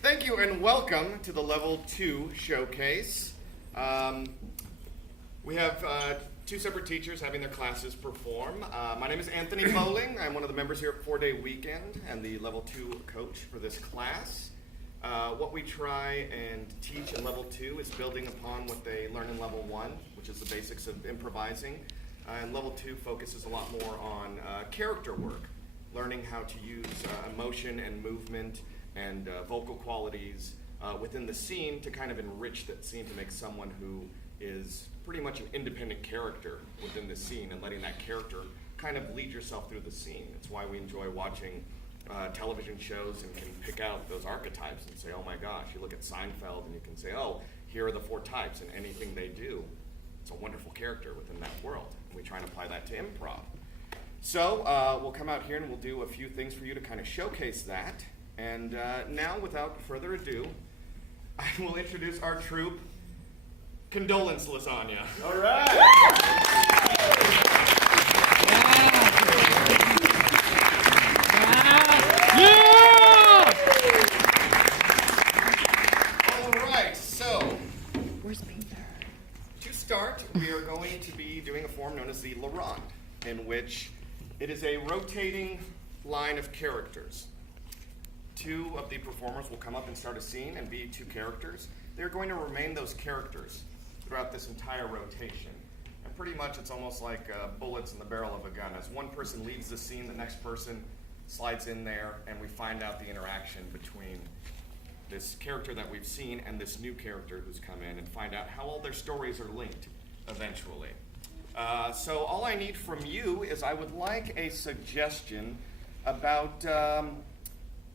Thank you and welcome to the Level 2 Showcase. We have two separate teachers having their classes perform. My name is Anthony Bowling. I'm one of the members here at 4-Day Weekend and the Level 2 coach for this class. What we try and teach in Level 2 is building upon what they learn in Level 1, which is the basics of improvising. And Level 2 focuses a lot more on character work, learning how to use emotion and movement and vocal qualities within the scene to kind of enrich that scene to make someone who is pretty much an independent character within the scene and letting that character kind of lead yourself through the scene. It's why we enjoy watching television shows and can pick out those archetypes and say, oh my gosh, you look at Seinfeld and you can say, oh, here are the 4 types, and anything they do, it's a wonderful character within that world. And we try and apply that to improv. So we'll come out here and we'll do a few things for you to kind of showcase that. And now, without further ado, I will introduce our troupe, Condolence Lasagna. All right. Yeah! All right, so Where's Peter? to start, we are going to be doing a form known as the La Ronde, in which it is a rotating line of characters. 2 of the performers will come up and start a scene and be 2 characters. They're going to remain those characters throughout this entire rotation. And pretty much it's almost like bullets in the barrel of a gun. As one person leads the scene, the next person slides in there, and we find out the interaction between this character that we've seen and this new character who's come in, and find out how all their stories are linked eventually. So all I need from you is I would like a suggestion about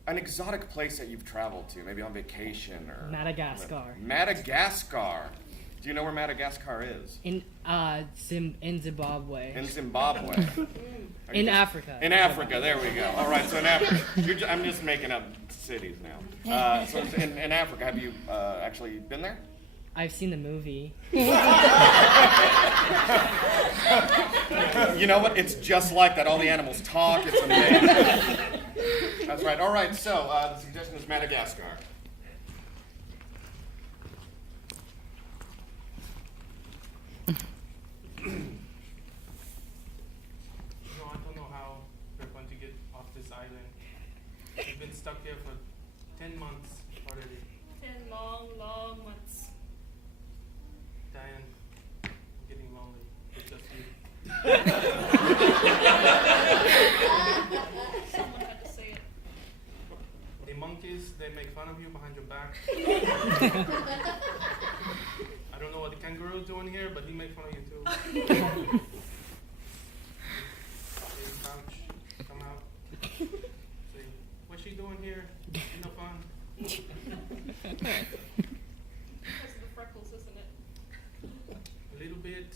an exotic place that you've traveled to, maybe on vacation or Madagascar. Madagascar. Do you know where Madagascar is? In Zimbabwe. In Zimbabwe. In Africa. In Africa, there we go. All right, so in Africa. I'm just making up cities now. So in Africa, have you actually been there? I've seen the movie. You know what? It's just like that. All the animals talk. It's amazing. That's right. All right, so the suggestion is Madagascar. I don't know how we're going to get off this island. We've been stuck here for 10 months already. 10 long, long months. Diane, I'm getting lonely. It's just you. Someone had to say it. The monkeys, they make fun of you behind your back. I don't know what the kangaroo is doing here, but he made fun of you too. Hey, Pouch, come out. Say, what's she doing here? She's no fun. Because of the freckles, isn't it? A little bit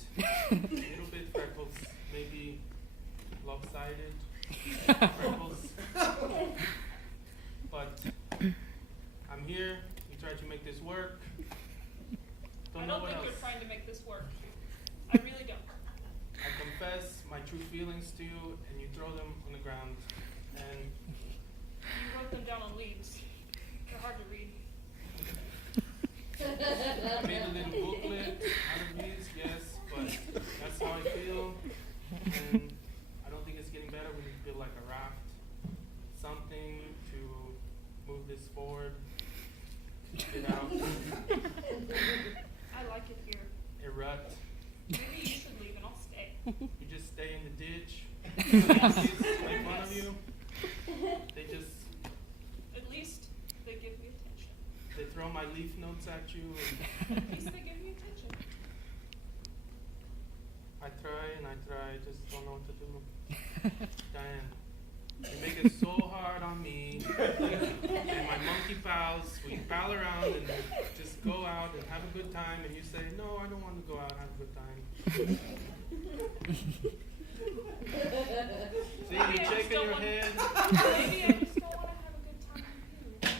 freckles, maybe lopsided freckles. But I'm here. We tried to make this work. I Don't know don't what think else. you're trying to make this work. I really don't. I confess my true feelings to you, and you throw them on the ground. And You wrote them down on leaves. They're hard to read. I made a little booklet out of these, yes, but that's how I feel. And I don't think it's getting better. We need to build like a raft, something to move this forward, get out, I like it here. a rut. Maybe you should leave and I'll stay. You just stay in the ditch. The monkeys make fun of you. They just At least they give me attention. they throw my leaf notes at you. And At least they give me attention. I try and I try, just don't know what to do. Diane, you make it so hard on me. And my monkey pals, we pal around and just go out and have a good time. And you say, no, I don't want to go out and have a good time. See, Maybe you're I just shaking don't your want- head. Maybe I just don't want to have a good time with you.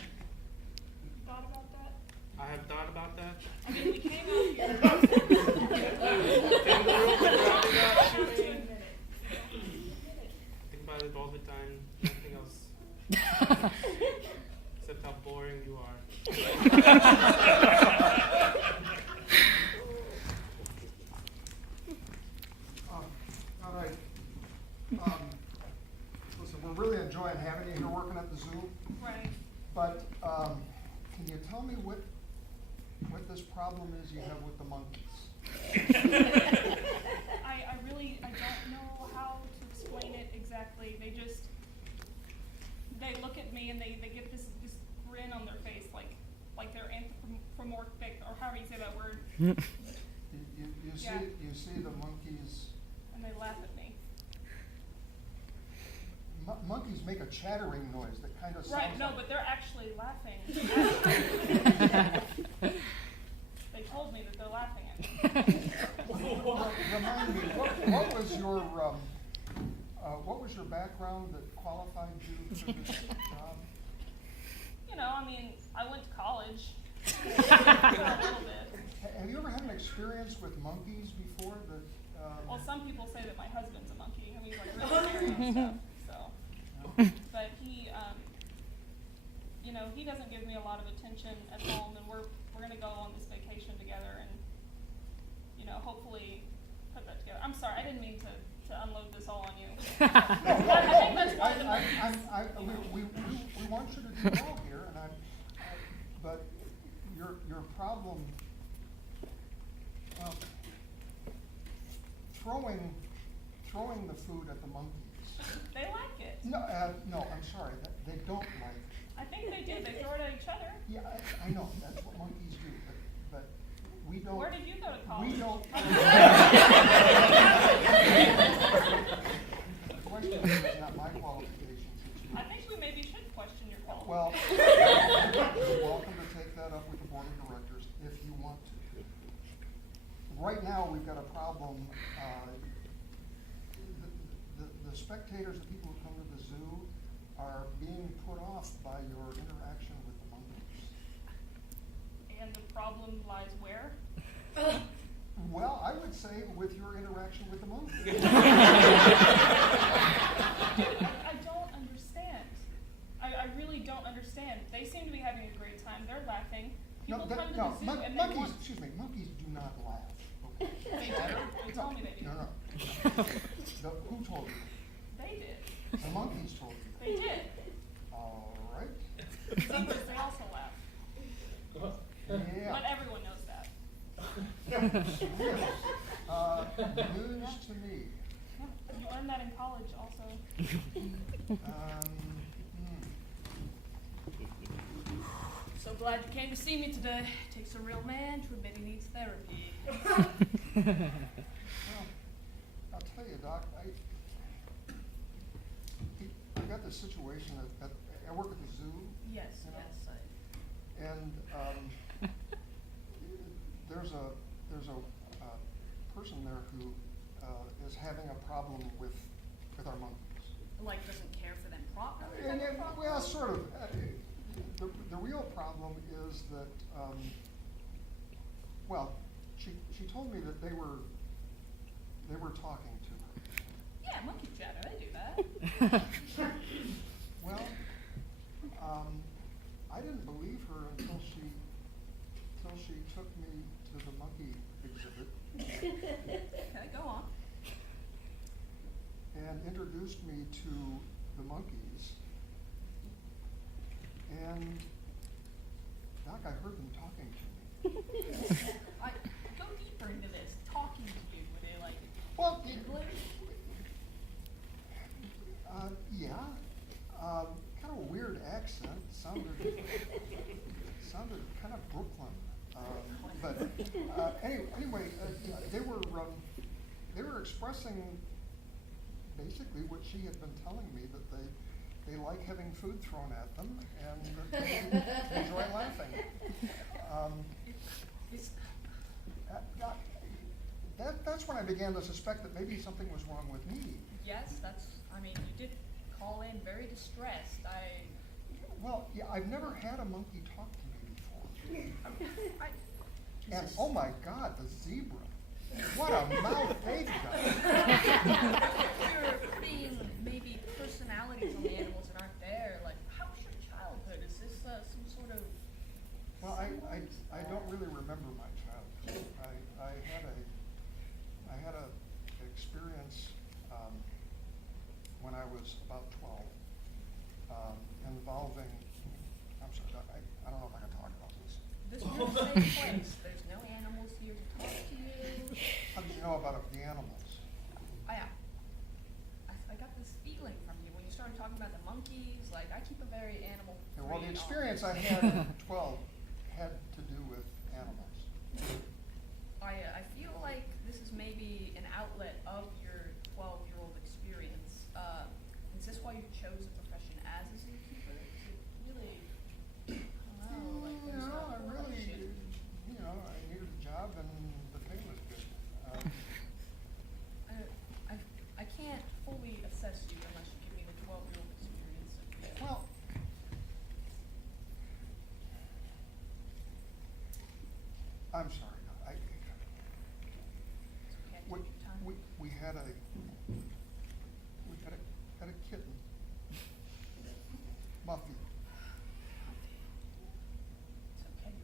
Thought about that? I have thought about that. I mean, we came out here. Kangaroo was running out To shooting. admit it. You don't admit it. I think about it all the time. Nothing else. Except how boring you are. All right. Listen, we're really enjoying having you here working at the zoo, Right. but can you tell me what this problem is you have with the monkeys? I don't know how to explain it exactly. They look at me and they get this grin on their face, like they're anthropomorphic, or however you say that word, You Yeah. see the monkeys. and they laugh at me. Monkeys make a chattering noise that kind of sounds Right, no, like. but they're actually laughing. They told me that they're laughing at me. Remind me, what was your background that qualified you for this job? You know, I mean, I went to college for a little bit. Have you ever had an experience with monkeys before that? Well, some people say that my husband's a monkey. I mean, he's like really scary and stuff. So, but he, you know, he doesn't give me a lot of attention at home, and we're gonna go on this vacation together, and you know, hopefully put that together. I'm sorry, I didn't mean to unload this all on you. I think that's one of the we want you to do well here, and but your problem, throwing the food at the monkeys. They like it. No, I'm sorry, they don't like. I think they do. They throw it at each other. Yeah, I know, that's what monkeys do, but we don't. Where did you go to college? We don't. The question is not my qualifications, it's I yours. think we maybe should question your qualifications. Well, you're welcome to take that up with the board of directors if you want to. Right now, we've got a problem. The spectators, the people who come to the zoo, are being put off by your interaction with the monkeys. And the problem lies where? Well, I would say with your interaction with the monkeys. I don't understand. I really don't understand. They seem to be having a great time. They're laughing. People come to the zoo and they monkeys, want. excuse me, monkeys do not laugh. Okay. They do. They told me they do. No. Who told you? They did. The monkeys told you. They did. All right. Zebras, they also laugh. Yeah. But everyone knows that. News to me. You learned that in college also. So glad you came to see me today. Takes a real man to admit he needs therapy. Well, I'll tell you, Doc, I got this situation I work at the zoo. Yes, You know? yes. And there's a person there who is having a problem with our monkeys. Like, doesn't care for them properly? Well, sort of. The real problem is that she told me that they were talking to her. Yeah, monkey chatter, they do that. Well, I didn't believe her until she took me to the monkey exhibit Okay, go on. and introduced me to the monkeys. And Doc, I heard them talking to me. Go deeper into this. Talking to you, were they like Well, English? yeah, kind of a weird accent. Sounded kind of Brooklyn. But anyway, they were expressing basically what she had been telling me, that they like having food thrown at them and that they enjoy laughing. That's when I began to suspect that maybe something was wrong with me. Yes, you did call in very distressed. Well, yeah, I've never had a monkey talk to me before. And oh my God, the zebra! What a mouth they've got! You're being maybe personalities on the animals that aren't there. Like, how was your childhood? Is this some sort of Well, I don't really remember my childhood. I had a experience when I was about 12 involving. I'm sorry, I don't know if I can talk about this. This is a safe place. There's no animals here to talk to you. How do you know about the animals? I got this feeling from you when you started talking about the monkeys. Like, I keep a very animal. Yeah, well, the experience I had at 12 had to do with animals. I feel like this is maybe an outlet of your 12-year-old experience. Is this why you chose a profession as a zookeeper? To really, I don't know, like there's No, I no really, question. I needed a job and the pay was good. I can't fully assess you unless you give me the 12-year-old experience of you. Well, I'm sorry. It's okay, take your time. We had a kitten, Muffy. It's okay.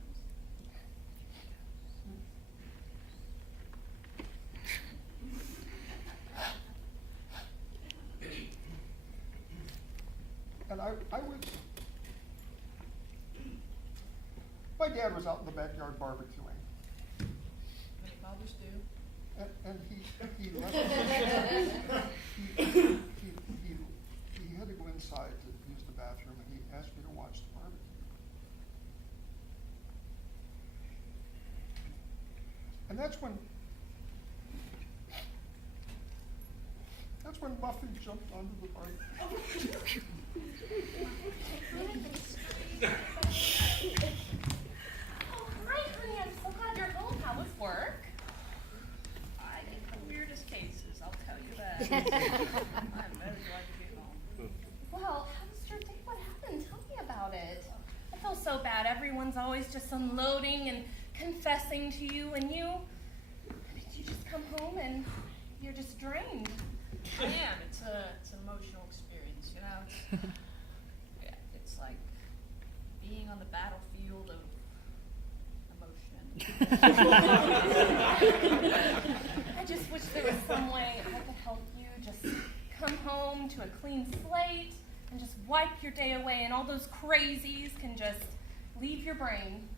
And my dad was out in the backyard barbecuing, Many fathers do. and he left. He had to go inside to use the bathroom, and he asked me to watch the barbecue. And that's when Muffy jumped onto the barbecue. Oh, hi, honey. I'm so glad you're home. How was work? I get the weirdest cases, I'll tell you that. I'm very glad to be home. Well, how was your day? What happened? Tell me about it. I feel so bad. Everyone's always just unloading and confessing to you, and you just come home and you're just drained. I am. It's an emotional experience, you know. It's like being on the battlefield of emotion. I just wish there was some way I could help you just come home to a clean slate and just wipe your day away, and all those crazies can just leave your brain.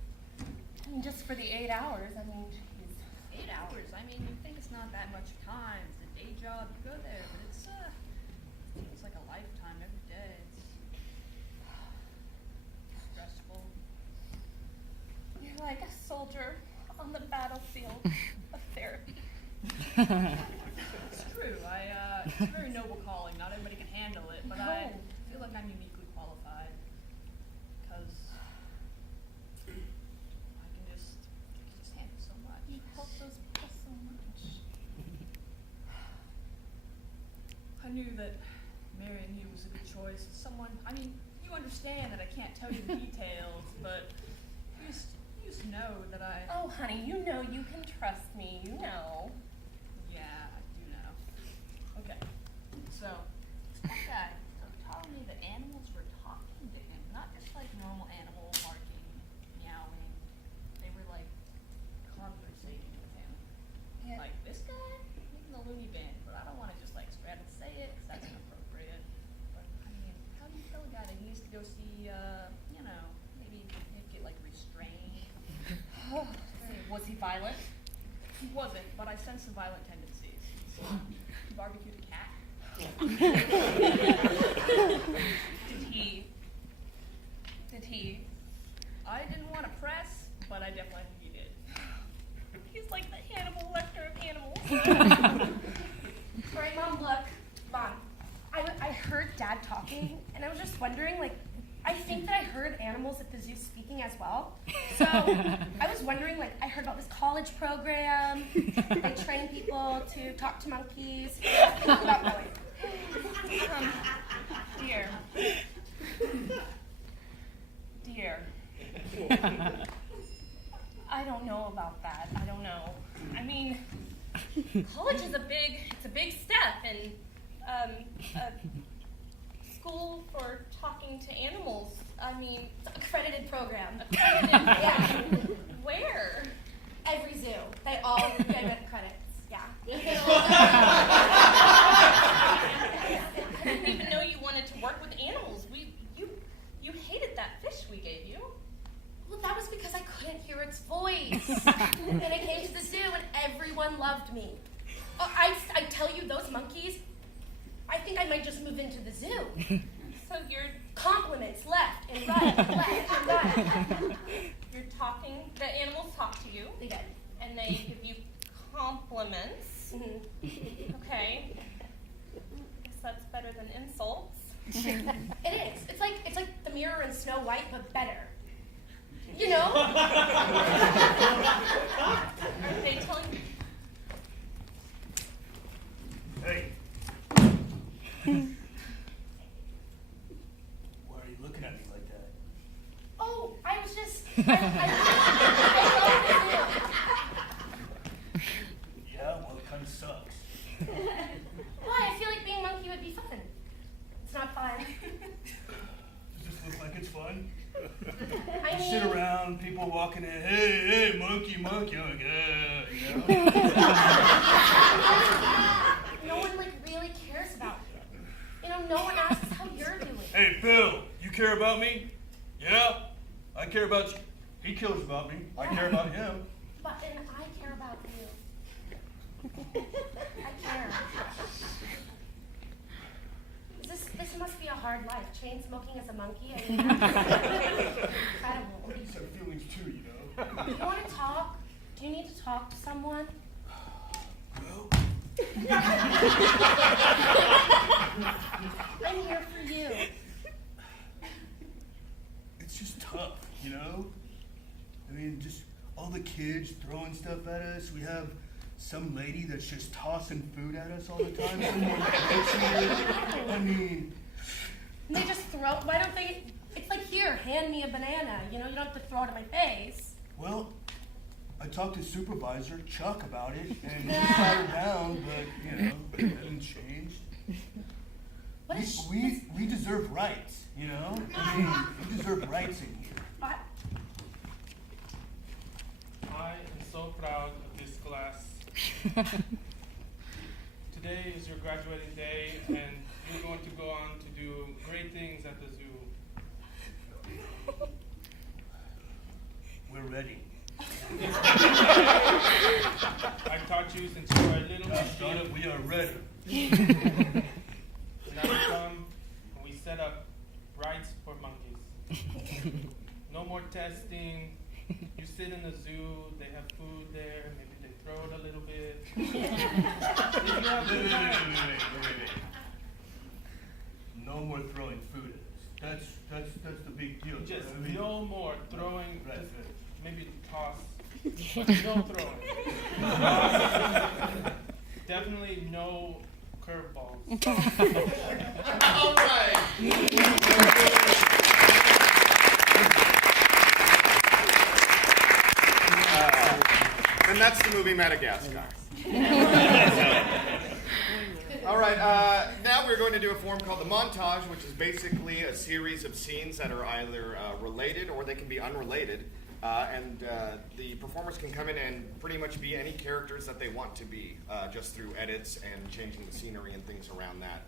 I mean, just for the 8 hours. I mean, geez. 8 hours. I mean, you think it's not that much time. It's a day job. You go there, but it's feels like a lifetime every day. It's stressful. You're like a soldier on the battlefield of therapy. It's true. It's a very noble calling. Not everybody can handle it, but I No. feel like I'm uniquely qualified because I can just handle so much. You help those people so much. I knew that marrying you was a good choice. Someone, I mean, you understand that I can't tell you the details, but you just know that I. Oh, honey, you know you can trust me. You know. Yeah, I do know. Okay, so that guy started telling me that animals were talking to him, not just like normal animal barking, meowing. They were like conversating with him. Yeah. Like this guy, he's in the loony bin, but I don't want to just like straight up say it because that's inappropriate. But I mean, how do you tell a guy that he needs to go see, maybe he'd get like restrained? Was he violent? He wasn't, but I sense some violent tendencies. He barbecued a cat. Did he? I didn't want to press, but I definitely think he did. He's like the Hannibal Lecter of animals. All right, Mom, look. Mom, I heard Dad talking, and I was just wondering, like, I think that I heard animals at the zoo speaking as well. So I was wondering, like, I heard about this college program. They train people to talk to monkeys. About going. Dear. I don't know about that. I don't know. I mean, college is it's a big step, and a school for talking to animals. I mean, it's an accredited program. program. Yeah. Where? Every zoo. They all get credits. Yeah. I didn't even know you wanted to work with animals. You hated that fish we gave you. Well, that was because I couldn't hear its voice. And I came to the zoo and everyone loved me. I tell you, those monkeys, I think I might just move into the zoo. So you're Compliments left and right, left and right. you're talking. The animals talk to you, They did. and they give you compliments. Mhm. Okay. Guess that's better than insults. It is. It's like the mirror in Snow White, but better. You know? They tell you. Hey. Why are you looking at me like that? Oh, I was just. Yeah, well, it kind of sucks. Why? I feel like being a monkey would be fun. It's not fun. Does this look like it's fun? I You mean, sit around, people walking in, hey, monkey, monkey, I'm like, yeah, you know? no one like really cares about you. You know, no one asks how you're doing. Hey, Phil, you care about me? Yeah, I care about you. He cares about me. I care about him. But and I care about you. I care. This must be a hard life. Chain smoking as a monkey. I mean, incredible. These are feelings too, you know? Do you want to talk? Do you need to talk to someone? Well, I'm here for you. it's just tough, you know? I mean, just all the kids throwing stuff at us. We have some lady that's just tossing food at us all the time. Someone I mean, And they just throw. Why don't they? It's like, here, hand me a banana. You know, you don't have to throw it in my face. well, I talked to supervisor Chuck about it, and he shot her down, but you know, it hasn't changed. What is? We deserve rights, you know? I mean, we deserve rights in here. What? I am so proud of this class. Today is your graduating day, and you're going to go on to do great things at the zoo. We're ready. I've taught you since you were a little Gosh darn bit. it, we are ready. Now we come and we set up rights for monkeys. No more testing. You sit in the zoo, they have food there, maybe they throw it a little bit. If you have the time. Wait. No more throwing food at us. That's the big deal. Just I mean, no more throwing, Right, just right. maybe toss, but no throwing. Definitely no curveballs. All right. And that's the movie Madagascar. All right, now we're going to do a form called the montage, which is basically a series of scenes that are either related or they can be unrelated. And the performers can come in and pretty much be any characters that they want to be, just through edits and changing the scenery and things around that.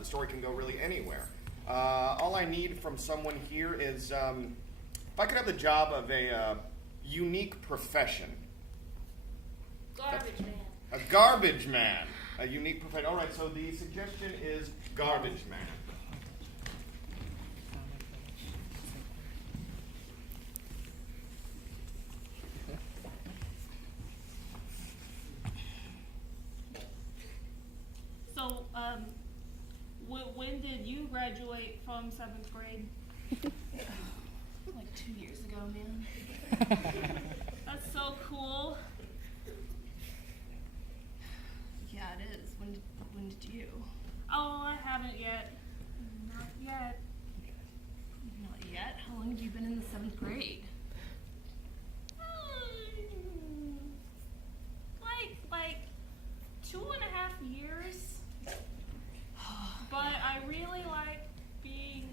The story can go really anywhere. All I need from someone here is, if I could have the job of a unique profession. Garbage man. A garbage man. A unique profession. All right, so the suggestion is garbage man. So, when did you graduate from 7th grade? Like 2 years ago, man. That's so cool. Yeah, it is. When did you? Oh, I haven't yet. Not yet. Not yet. How long have you been in the 7th grade? Like 2.5 years. But I really like being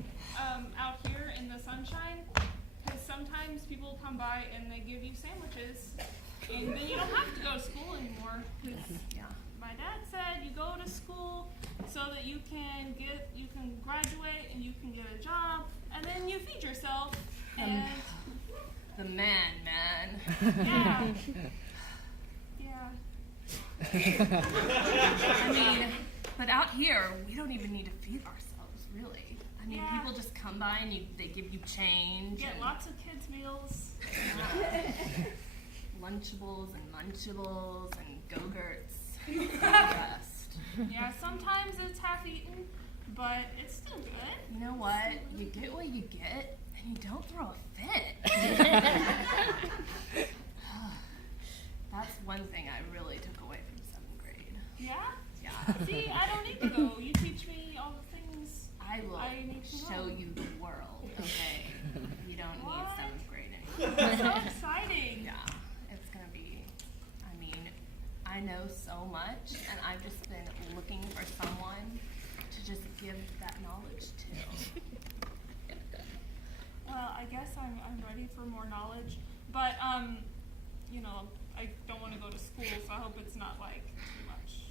out here in the sunshine, because sometimes sometimes people come by and they give you sandwiches, and then you don't have to go to school anymore. 'Cause my dad said you go to school so that you can graduate and you can get a job, and then you feed yourself. And The man. yeah, yeah. I mean, but out here, we don't even need to feed ourselves, really. I mean, Yeah. people just come by and they give you change. Get and lots of kids' meals. Lunchables and Munchables and Go-Gurts. The rest. Yeah, sometimes it's half-eaten, but it's still good. You know what? You get what you get, and you don't throw a fit. That's one thing I really took away from 7th grade. Yeah? Yeah. See, I don't need to go. You teach me all the things. I will I need to show know. you the world, okay? You don't What? need 7th grade anymore. That's so exciting. Yeah, it's gonna be, I mean, I know so much, and I've just been looking for someone to just give that knowledge to. Well, I guess I'm ready for more knowledge, but you know, I don't want to go to school, so I hope it's not like too much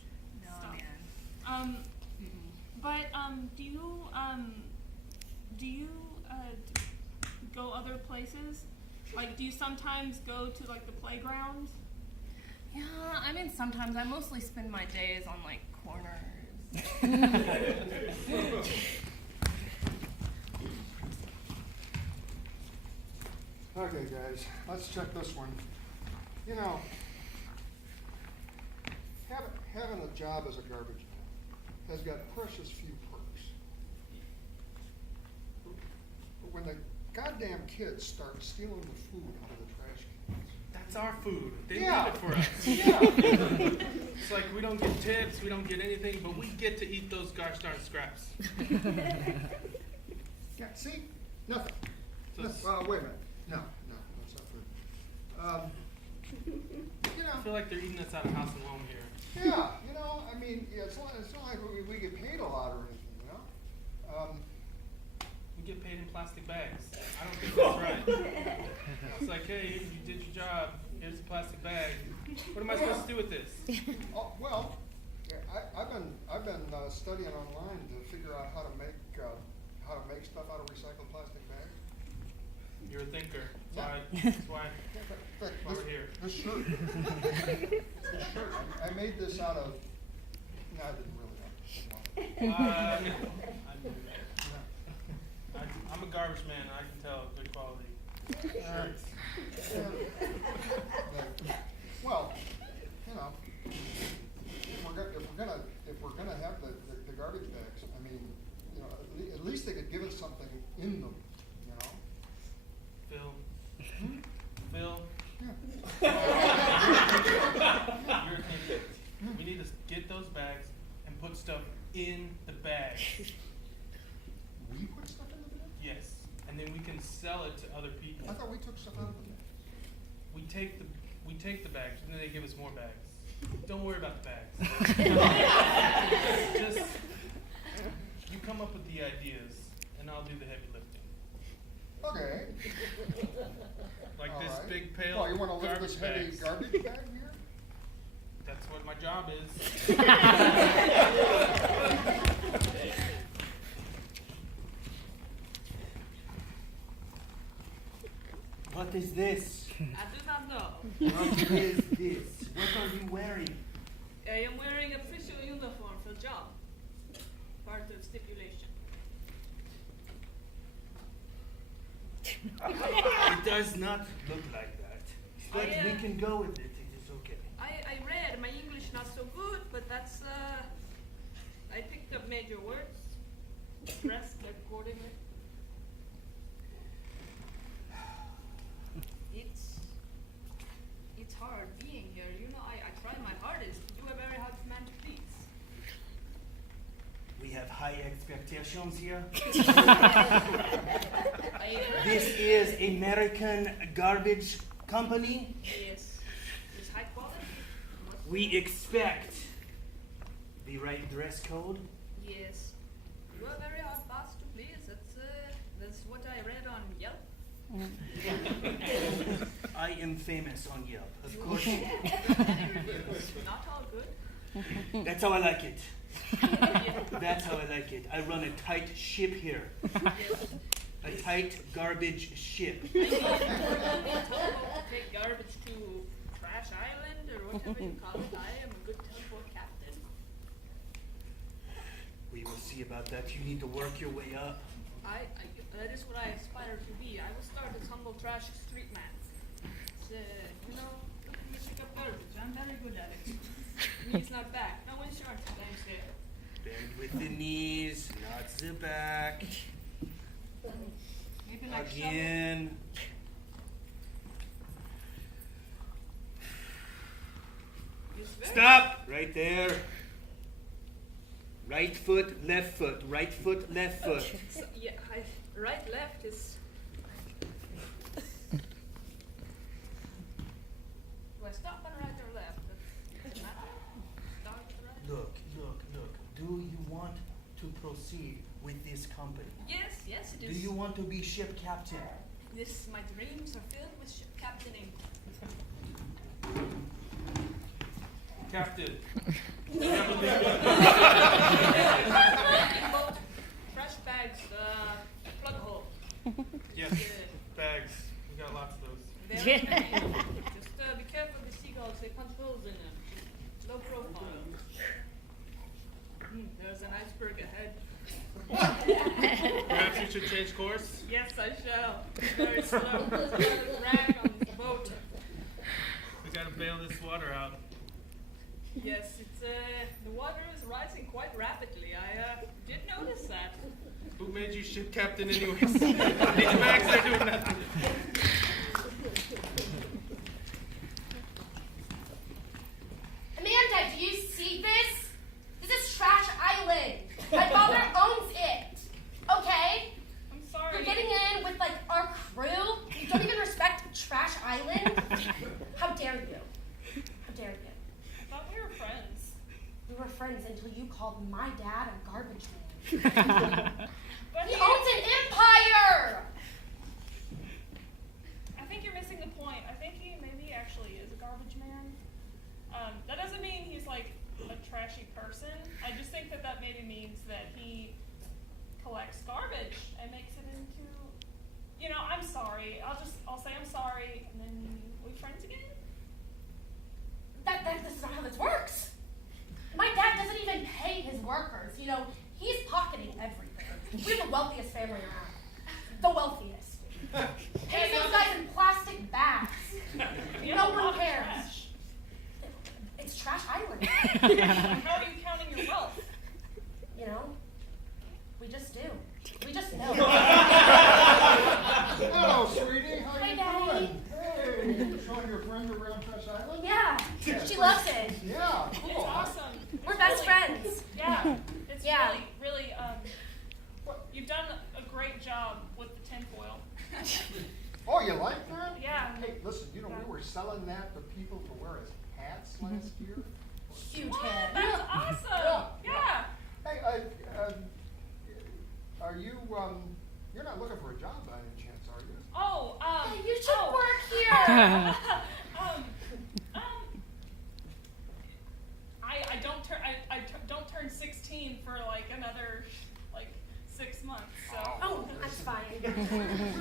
No, stuff. man. But do you go other places? Like, do you sometimes go to like the playground? Yeah, I mean, sometimes I mostly spend my days on like corners. Okay, guys, let's check this one. You know, having a job as a garbage man has got precious few perks. But when the goddamn kids start stealing the food out of the trash cans. That's our food. They Yeah. leave it for us. Yeah. It's like we don't get tips, we don't get anything, but we get to eat those gosh darn scraps. Yeah, see? Nothing. So it's- Wait a minute. No, that's not food. You I know, feel like they're eating us out of house and home here. yeah, you know, I mean, yeah, it's not like we get paid a lot or anything, you know? We get paid in plastic bags. I don't think that's right. It's like, hey, you did your job. Here's a plastic bag. What am I supposed to do with this? Oh, well, yeah, I've been studying online to figure out how to make stuff out of recycled plastic bags. You're a thinker. Yeah. That's why Look, we're here. This shirt. This shirt. I made this out of. No, I didn't really. I'm a garbage man, and I can tell good quality shirts. Well, you know, if we're gonna have the garbage bags, I mean, you know, at least they could give us something in them, you know. Phil. Phil. Yeah. You're a thinker. We need to get those bags and put stuff in the bags. We put stuff in the bag? Yes. And then we can sell it to other people. I thought we took stuff out of the bag. We take the bags, and then they give us more bags. Don't worry about the bags. Just you come up with the ideas, and I'll do the heavy lifting. Okay. Like All this right. big pail Oh, you want to of lift garbage this heavy bags. garbage bag here? That's what my job is. What is this? I do not know. What is this? What are you wearing? I am wearing official uniform for job. Part of stipulation. It does not look like that. But we can go with it. It is okay. I read, my English not so good, but that's, I picked up major words, dressed accordingly. It's hard being here, you know, I try my hardest to do a very hard man to please. We have high expectations here. I This is American Garbage Company. Yes, it's high quality. We expect the right dress code. Yes, you are a very hard boss to please. That's what I read on Yelp. I am famous on Yelp. Of course. Not all good. That's how I like it. That's how I like it. I run a tight ship here. A tight garbage ship. I mean, we're tugboat to take garbage to Trash Island or whatever you call it. I am a good tugboat captain. We will see about that. You need to work your way up. That is what I aspire to be. I will start as humble trash street man. It's, you know, you pick up garbage. I'm very good at it. Knees not back. No insurance. Thanks there. Bend with the knees, not the back. Maybe like Again. Stop! Right there. Right foot, left foot. Right foot, left foot. So, yeah, right, left is. Do I stop on right or left? Doesn't matter. Start right. Look. Do you want to proceed with this company? Yes, it Do is. you want to be ship captain? This, my dreams are filled with ship captaining. Captain. Boat, fresh bags, plug hole. Yes, bags. We got lots of those. Very heavy. Just be careful of the seagulls, they punch holes in them. Low profile. There's an iceberg ahead. Perhaps you should change course? Yes, I shall. Very slow. Drag on this boat. We gotta bail this water out. Yes, it's the water is rising quite rapidly. I did notice that. Who made you ship captain anyways? These bags are doing nothing. Amanda, do you see this? This is Trash Island. My father owns it. Okay? I'm sorry. You're getting in with like our crew. You don't even respect Trash Island. How dare you? How dare you? I thought we were friends. We were friends until you called my dad a garbage man. But He owns an empire! I think you're missing the point. I think he maybe actually is a garbage man. That doesn't mean he's like a trashy person. I just think that maybe means that he collects garbage and makes it into, you know, I'm sorry. I'll say I'm sorry, and then we friends again. This is not how this works. My dad doesn't even pay his workers. You know, he's pocketing everything. We're the wealthiest family around. The wealthiest. Pays those guys in plastic bags. You No have a lot one of cares. trash. It's Trash Island. How are you counting your wealth? You know? We just do. We just know. Hello, sweetie. How Hi, you Daddy. doing? Hey, showing your friend around Trash Island? Yeah, she loves it. Yeah, cool. It's awesome. We're It's best really- friends. Yeah, it's Yeah. really, you've done a great job with the tinfoil. Oh, you like that? Yeah. Hey, listen, you know, we were selling that to people to wear as hats last year. Huge What? head. That's awesome. Yeah. Hey, are you, you're not looking for a job by any chance, are you? Oh, Hey, you should oh. work here. I don't turn 16 for like another 6 months. So. Oh, that's fine. You don't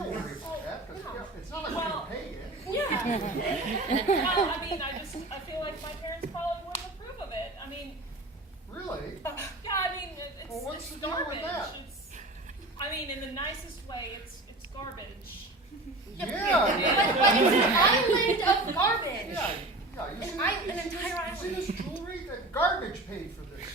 worry about that, because it's not like we're Well- gonna pay you. Yeah. Well, I mean, I feel like my parents probably wouldn't approve of it. I mean, Really? yeah, I mean, it's, Well, what's it's the deal with garbage. that? I mean, in the nicest way, it's garbage. Yeah. But it's an island of garbage. Yeah, you An see, entire you see island. this jewelry? The garbage paid for this.